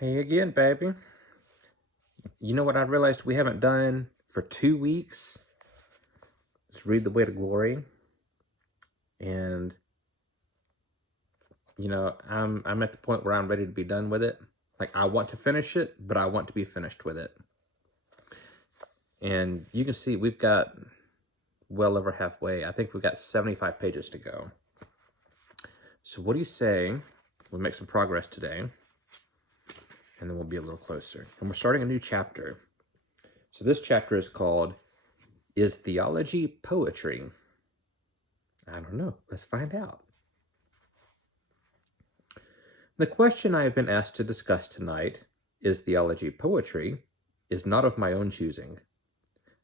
Hey again, baby. You know what I realized we haven't done for 2 weeks? Is Read the Way to Glory. And I'm at the point where I'm ready to be done with it. Like, I want to finish it, but I want to be finished with it. And you can see we've got well over halfway. I think we've got 75 pages to go. So what do you say we make some progress today? And then we'll be a little closer. And we're starting a new chapter. So this chapter is called, Is Theology Poetry? I don't know. Let's find out. The question I have been asked to discuss tonight, Is Theology Poetry?, is not of my own choosing.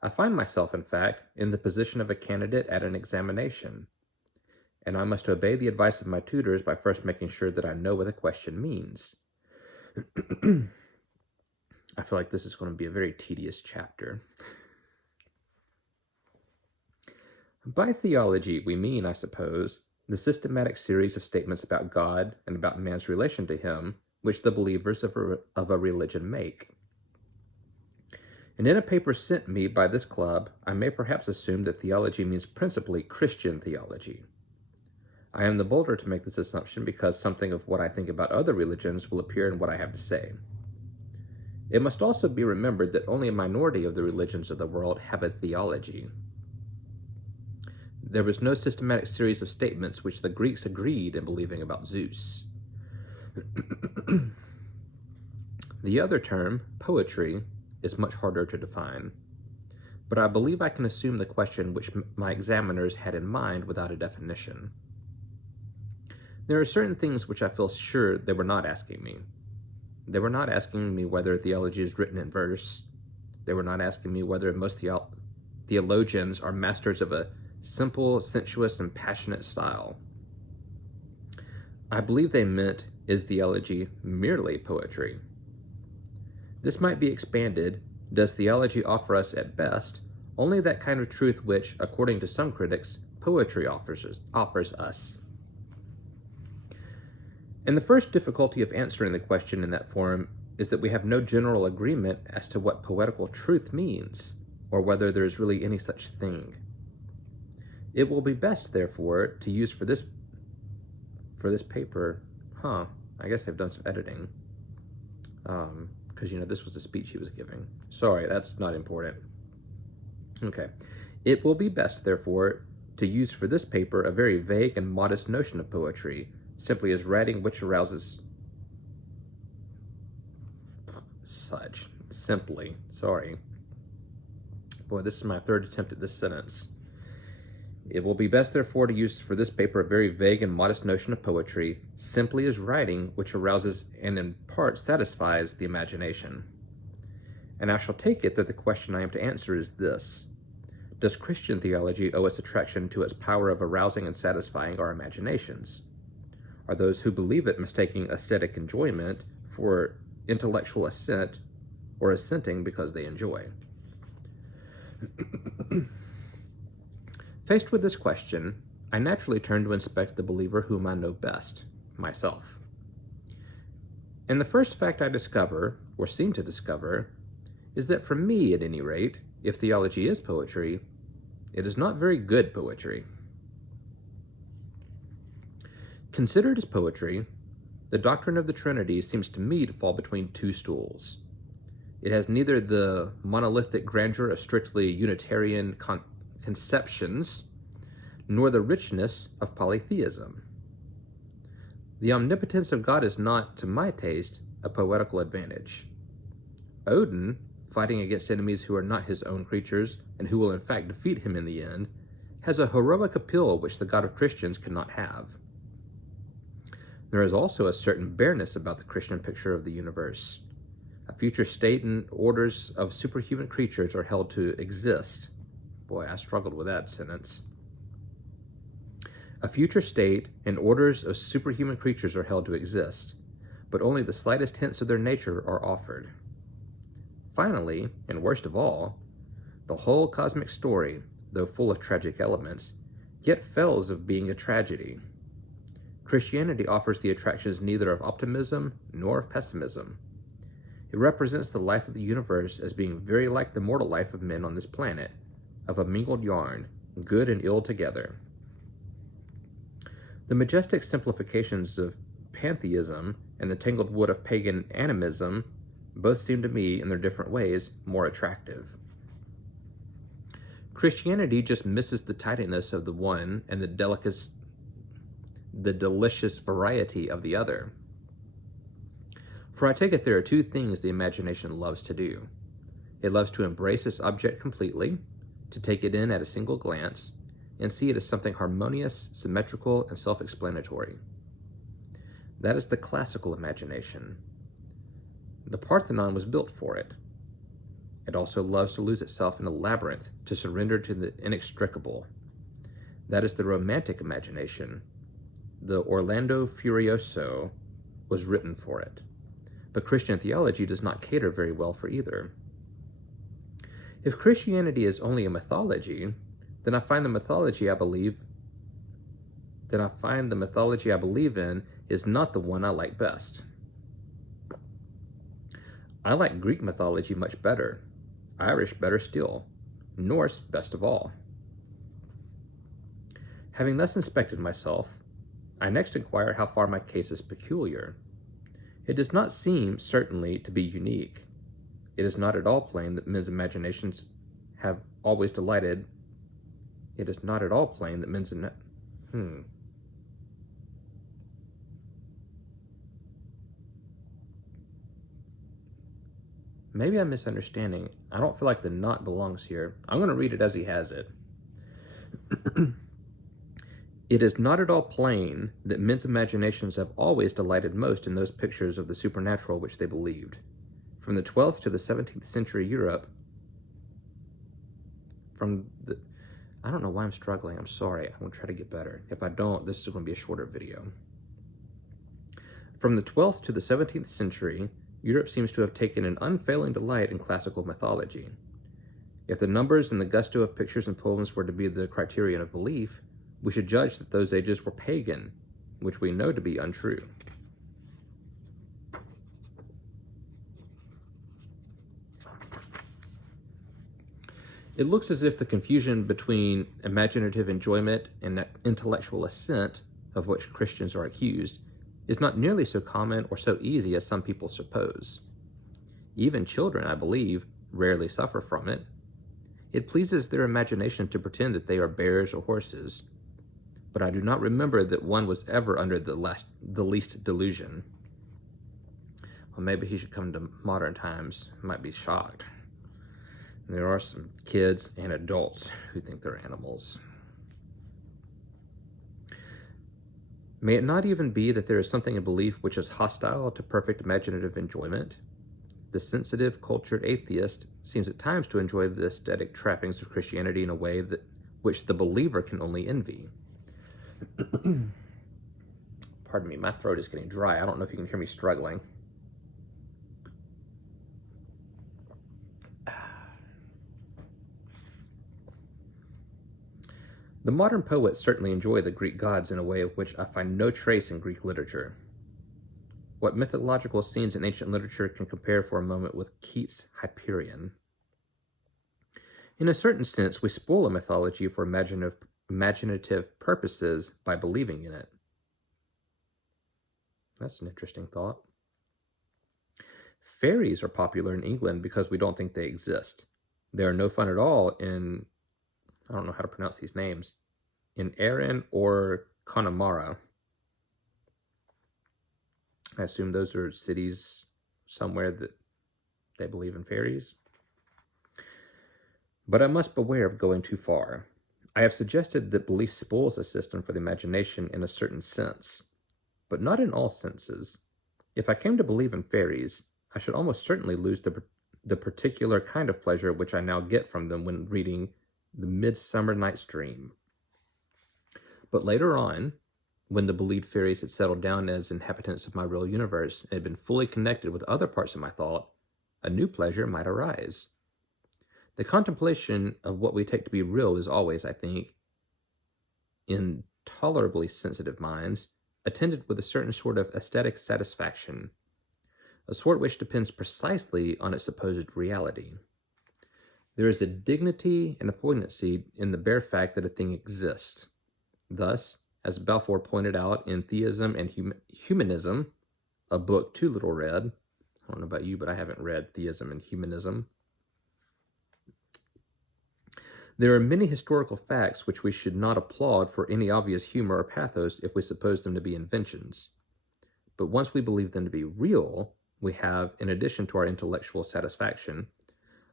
I find myself, in fact, in the position of a candidate at an examination, and I must obey the advice of my tutors by first making sure that I know what the question means. I feel like this is going to be a very tedious chapter. By theology, we mean, I suppose, the systematic series of statements about God and about man's relation to him, which the believers of a religion make. And in a paper sent me by this club, I may perhaps assume that theology means principally Christian theology. I am the bolder to make this assumption because something of what I think about other religions will appear in what I have to say. It must also be remembered that only a minority of the religions of the world have a theology. There was no systematic series of statements which the Greeks agreed in believing about Zeus. The other term, poetry, is much harder to define, but I believe I can assume the question which my examiners had in mind without a definition. There are certain things which I feel sure they were not asking me. They were not asking me whether theology is written in verse. They were not asking me whether most theologians are masters of a simple, sensuous, and passionate style. I believe they meant, is theology merely poetry? This might be expanded. Does theology offer us, at best, only that kind of truth which, according to some critics, poetry offers us? And the first difficulty of answering the question in that form is that we have no general agreement as to what poetical truth means, or whether there is really any such thing. It will be best, therefore, to use for this paper, I guess they've done some editing, because, this was a speech he was giving. Sorry, that's not important. Okay. It will be best, therefore, to use for this paper a very vague and modest notion of poetry, simply as writing which arouses simply. Sorry. Boy, this is my third attempt at this sentence. It will be best, therefore, to use for this paper a very vague and modest notion of poetry, simply as writing which arouses and in part satisfies the imagination. And I shall take it that the question I am to answer is this: Does Christian theology owe its attraction to its power of arousing and satisfying our imaginations? Are those who believe it mistaking aesthetic enjoyment for intellectual assent, or assenting because they enjoy? Faced with this question, I naturally turn to inspect the believer whom I know best, myself. And the first fact I discover, or seem to discover, is that for me, at any rate, if theology is poetry, it is not very good poetry. Considered as poetry, the doctrine of the Trinity seems to me to fall between two stools. It has neither the monolithic grandeur of strictly Unitarian conceptions, nor the richness of polytheism. The omnipotence of God is not, to my taste, a poetical advantage. Odin, fighting against enemies who are not his own creatures, and who will in fact defeat him in the end, has a heroic appeal which the God of Christians cannot have. There is also a certain bareness about the Christian picture of the universe. A future state and orders of superhuman creatures are held to exist. Boy, I struggled with that sentence. A future state and orders of superhuman creatures are held to exist, but only the slightest hints of their nature are offered. Finally, and worst of all, the whole cosmic story, though full of tragic elements, yet fails of being a tragedy. Christianity offers the attractions neither of optimism nor of pessimism. It represents the life of the universe as being very like the mortal life of men on this planet, of a mingled yarn, good and ill together. The majestic simplifications of pantheism and the tangled wood of pagan animism both seem to me, in their different ways, more attractive. Christianity just misses the tidiness of the one and the delicious variety of the other. For I take it there are two things the imagination loves to do. It loves to embrace its object completely, to take it in at a single glance, and see it as something harmonious, symmetrical, and self-explanatory. That is the classical imagination. The Parthenon was built for it. It also loves to lose itself in a labyrinth, to surrender to the inextricable. That is the romantic imagination. The Orlando Furioso was written for it. But Christian theology does not cater very well for either. If Christianity is only a mythology, then I find the mythology I believe in is not the one I like best. I like Greek mythology much better, Irish better still, Norse best of all. Having thus inspected myself, I next inquire how far my case is peculiar. It does not seem, certainly, to be unique. It is not at all plain that men's imaginations have always delighted. It is not at all plain that men's Maybe I'm misunderstanding. I don't feel like the not belongs here. I'm going to read it as he has it. It is not at all plain that men's imaginations have always delighted most in those pictures of the supernatural which they believed. From the 12th to the 17th century Europe, I don't know why I'm struggling. I'm sorry. I'm going to try to get better. If I don't, this is going to be a shorter video. From the 12th to the 17th century, Europe seems to have taken an unfailing delight in classical mythology. If the numbers and the gusto of pictures and poems were to be the criterion of belief, we should judge that those ages were pagan, which we know to be untrue. It looks as if the confusion between imaginative enjoyment and that intellectual assent, of which Christians are accused, is not nearly so common or so easy as some people suppose. Even children, I believe, rarely suffer from it. It pleases their imagination to pretend that they are bears or horses, but I do not remember that one was ever under the least delusion. Well, maybe he should come to modern times. He might be shocked. There are some kids and adults who think they're animals. May it not even be that there is something in belief which is hostile to perfect imaginative enjoyment? The sensitive, cultured atheist seems at times to enjoy the aesthetic trappings of Christianity in a way which the believer can only envy. Pardon me, my throat is getting dry. I don't know if you can hear me struggling. The modern poets certainly enjoy the Greek gods in a way of which I find no trace in Greek literature. What mythological scenes in ancient literature can compare for a moment with Keats' Hyperion? In a certain sense, we spoil a mythology for imaginative purposes by believing in it. That's an interesting thought. Fairies are popular in England because we don't think they exist. They are no fun at all in, I don't know how to pronounce these names, in Erin or Connemara. I assume those are cities somewhere that they believe in fairies. But I must beware of going too far. I have suggested that belief spoils a system for the imagination in a certain sense, but not in all senses. If I came to believe in fairies, I should almost certainly lose the particular kind of pleasure which I now get from them when reading The Midsummer Night's Dream. But later on, when the believed fairies had settled down as inhabitants of my real universe and had been fully connected with other parts of my thought, a new pleasure might arise. The contemplation of what we take to be real is always, I think, in tolerably sensitive minds, attended with a certain sort of aesthetic satisfaction. a sort which depends precisely on its supposed reality. There is a dignity and a poignancy in the bare fact that a thing exists. Thus, as Balfour pointed out in Theism and Humanism, a book too little read, I don't know about you, but I haven't read Theism and Humanism, there are many historical facts which we should not applaud for any obvious humor or pathos if we suppose them to be inventions. But once we believe them to be real, we have, in addition to our intellectual satisfaction,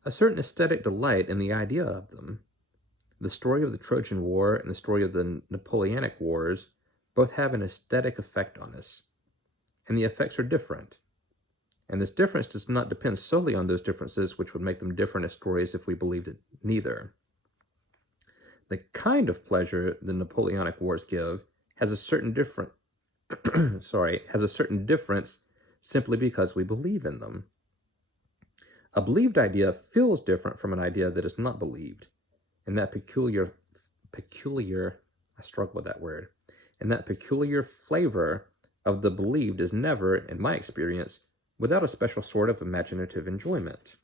a certain aesthetic delight in the idea of them. The story of the Trojan War and the story of the Napoleonic Wars both have an aesthetic effect on us, and the effects are different. And this difference does not depend solely on those differences which would make them different as stories if we believed it neither. The kind of pleasure the Napoleonic Wars give has a certain difference simply because we believe in them. A believed idea feels different from an idea that is not believed, and that peculiar flavor of the believed is never, in my experience, without a special sort of imaginative enjoyment.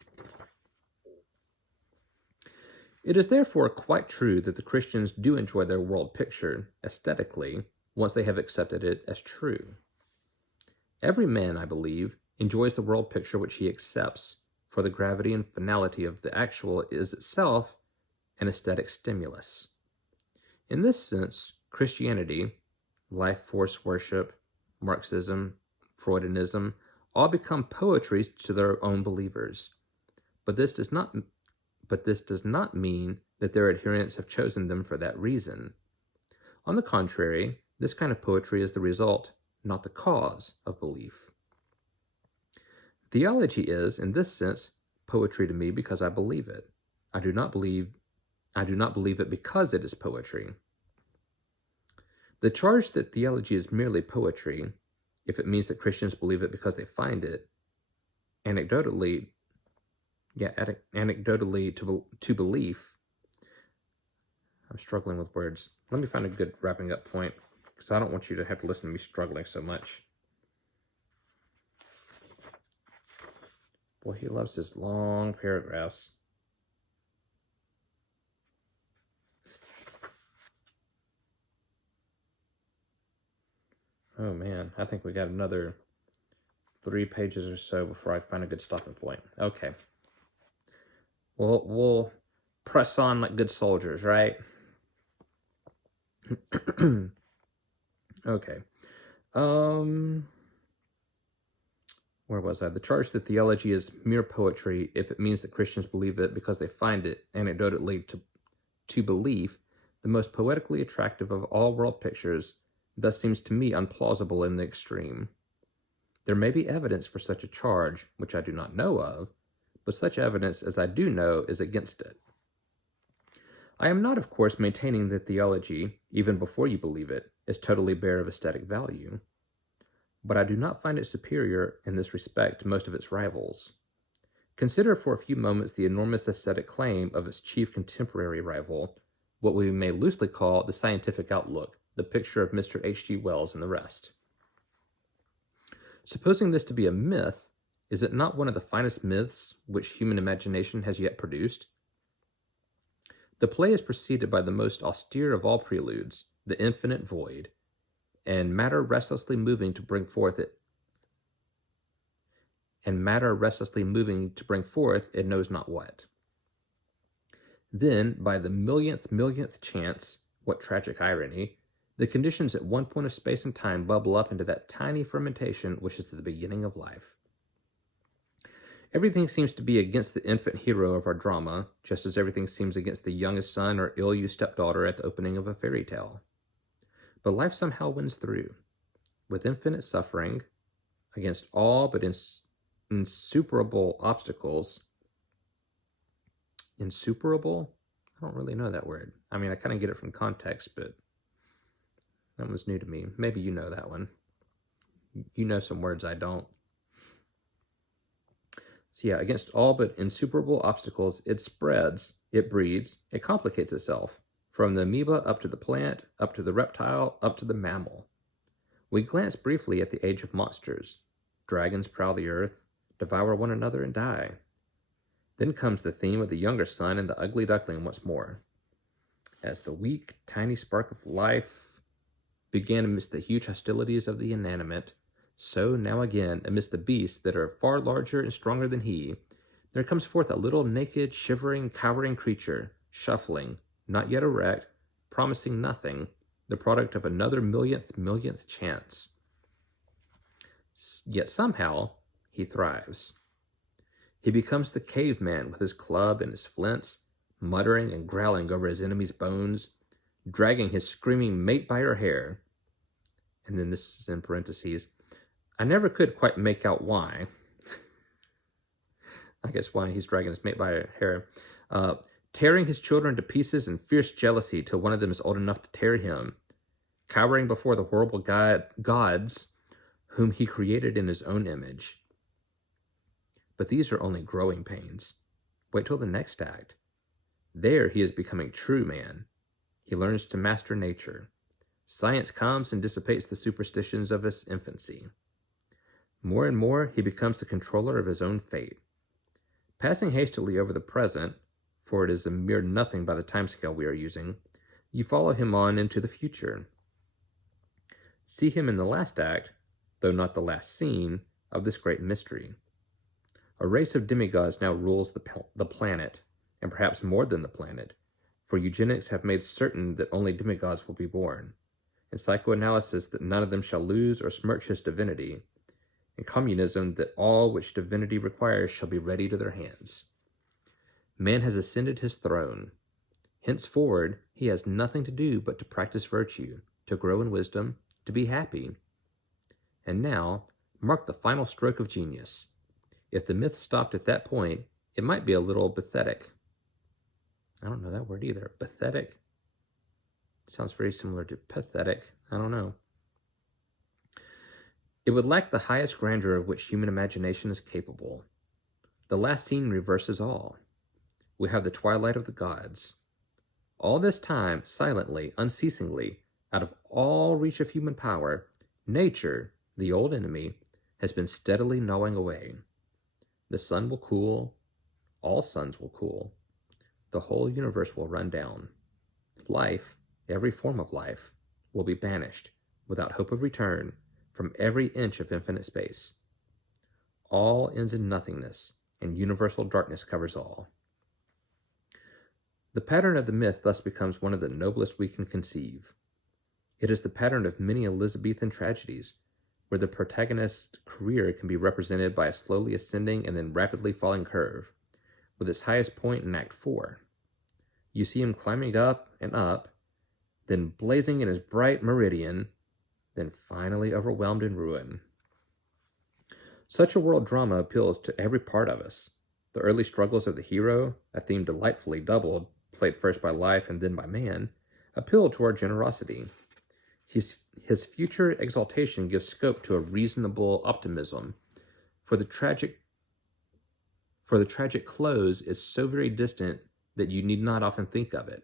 It is therefore quite true that the Christians do enjoy their world picture, aesthetically, once they have accepted it as true. Every man, I believe, enjoys the world picture which he accepts, for the gravity and finality of the actual is itself an aesthetic stimulus. In this sense, Christianity, life force worship, Marxism, Freudianism, all become poetry to their own believers. But this does not mean that their adherents have chosen them for that reason. On the contrary, this kind of poetry is the result, not the cause, of belief. Theology is, in this sense, poetry to me because I believe it. I do not believe it because it is poetry. The charge that theology is merely poetry, if it means that Christians believe it because they find it, anecdotally to belief. I'm struggling with words. Let me find a good wrapping up point, because I don't want you to have to listen to me struggling so much. Boy, he loves his long paragraphs. Oh man, I think we got another 3 pages or so before I find a good stopping point. Okay. We'll press on like good soldiers, right? Okay. Where was I? The charge that theology is mere poetry, if it means that Christians believe it because they find it, anecdotally to belief, the most poetically attractive of all world pictures, thus seems to me unplausible in the extreme. There may be evidence for such a charge, which I do not know of, but such evidence as I do know is against it. I am not, of course, maintaining that theology, even before you believe it, is totally bare of aesthetic value, but I do not find it superior in this respect to most of its rivals. Consider for a few moments the enormous aesthetic claim of its chief contemporary rival, what we may loosely call the scientific outlook, the picture of Mr. H.G. Wells and the rest. Supposing this to be a myth, is it not one of the finest myths which human imagination has yet produced? The play is preceded by the most austere of all preludes, the infinite void, and matter restlessly moving to bring forth it knows not what. Then, by the millionth chance, what tragic irony, the conditions at one point of space and time bubble up into that tiny fermentation which is the beginning of life. Everything seems to be against the infant hero of our drama, just as everything seems against the youngest son or ill-used stepdaughter at the opening of a fairy tale. But life somehow wins through, with infinite suffering, against all but insuperable obstacles. Insuperable? I don't really know that word. I mean, I kind of get it from context, but that was new to me. Maybe you know that one. You know some words I don't. So yeah, against all but insuperable obstacles, it spreads, it breeds, it complicates itself, from the amoeba up to the plant, up to the reptile, up to the mammal. We glance briefly at the age of monsters. Dragons prowl the earth, devour one another, and die. Then comes the theme of the younger son and the ugly duckling once more. As the weak, tiny spark of life began amidst the huge hostilities of the inanimate, so now again, amidst the beasts that are far larger and stronger than he, there comes forth a little naked, shivering, cowering creature, shuffling, not yet erect, promising nothing, the product of another millionth chance. Yet somehow, he thrives. He becomes the caveman with his club and his flints, muttering and growling over his enemy's bones, dragging his screaming mate by her hair. And then this is in parentheses. I never could quite make out why. I guess why he's dragging his mate by her hair. Tearing his children to pieces in fierce jealousy till one of them is old enough to tear him. Cowering before the horrible gods whom he created in his own image. But these are only growing pains. Wait till the next act. There he is becoming true man. He learns to master nature. Science comes and dissipates the superstitions of his infancy. More and more, he becomes the controller of his own fate. Passing hastily over the present, for it is a mere nothing by the timescale we are using, you follow him on into the future. See him in the last act, though not the last scene, of this great mystery. A race of demigods now rules the planet, and perhaps more than the planet, for eugenics have made certain that only demigods will be born, and psychoanalysis that none of them shall lose or smirch his divinity, and communism that all which divinity requires shall be ready to their hands. Man has ascended his throne. Henceforward, he has nothing to do but to practice virtue, to grow in wisdom, to be happy. And now, mark the final stroke of genius. If the myth stopped at that point, it might be a little pathetic. I don't know that word either. Pathetic? Sounds very similar to pathetic. I don't know. It would lack the highest grandeur of which human imagination is capable. The last scene reverses all. We have the twilight of the gods. All this time, silently, unceasingly, out of all reach of human power, nature, the old enemy, has been steadily gnawing away. The sun will cool, all suns will cool, the whole universe will run down. Life, every form of life, will be banished, without hope of return, from every inch of infinite space. All ends in nothingness, and universal darkness covers all. The pattern of the myth thus becomes one of the noblest we can conceive. It is the pattern of many Elizabethan tragedies, where the protagonist's career can be represented by a slowly ascending and then rapidly falling curve, with its highest point in Act 4. You see him climbing up and up, then blazing in his bright meridian, then finally overwhelmed in ruin. Such a world drama appeals to every part of us. The early struggles of the hero, a theme delightfully doubled, played first by life and then by man, appeal to our generosity. His future exaltation gives scope to a reasonable optimism, for the tragic close is so very distant that you need not often think of it.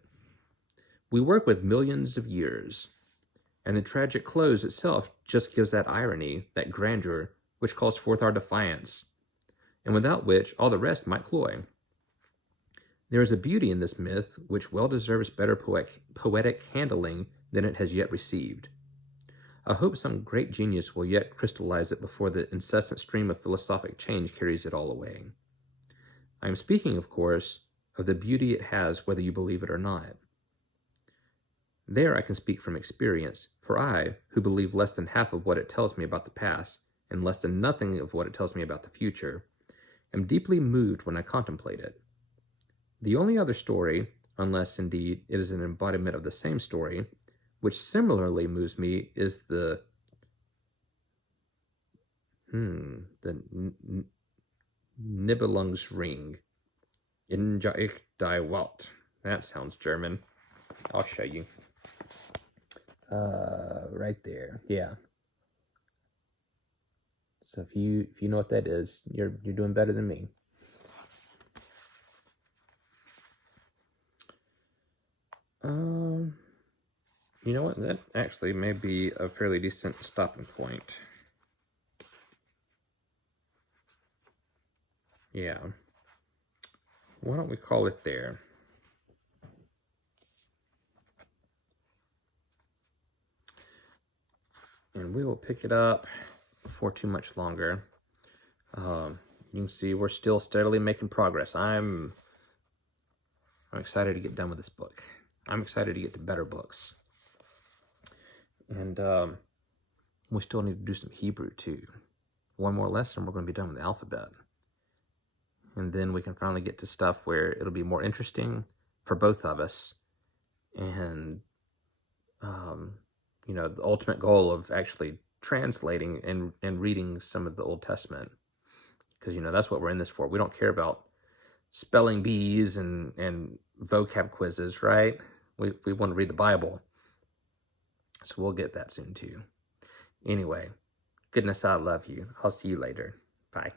We work with millions of years, and the tragic close itself just gives that irony, that grandeur, which calls forth our defiance, and without which all the rest might cloy. There is a beauty in this myth which well deserves better poetic handling than it has yet received. I hope some great genius will yet crystallize it before the incessant stream of philosophic change carries it all away. I am speaking, of course, of the beauty it has whether you believe it or not. There I can speak from experience, for I, who believe less than half of what it tells me about the past, and less than nothing of what it tells me about the future, am deeply moved when I contemplate it. The only other story, unless indeed it is an embodiment of the same story, which similarly moves me, is the Nibelungsring. Inja ich die Welt. That sounds German. I'll show you. Right there. Yeah. So if you know what that is, you're doing better than me. You know what? That actually may be a fairly decent stopping point. Yeah. Why don't we call it there? And we will pick it up before too much longer. You can see we're still steadily making progress. I'm excited to get done with this book. I'm excited to get to better books. And we still need to do some Hebrew too. One more lesson, we're going to be done with the alphabet. And then we can finally get to stuff where it'll be more interesting for both of us. And, you know, the ultimate goal of actually translating and reading some of the Old Testament. Because, you know, that's what we're in this for. We don't care about spelling bees and vocab quizzes, right? We want to read the Bible. So we'll get that soon too. Anyway, goodness, I love you. I'll see you later. Bye.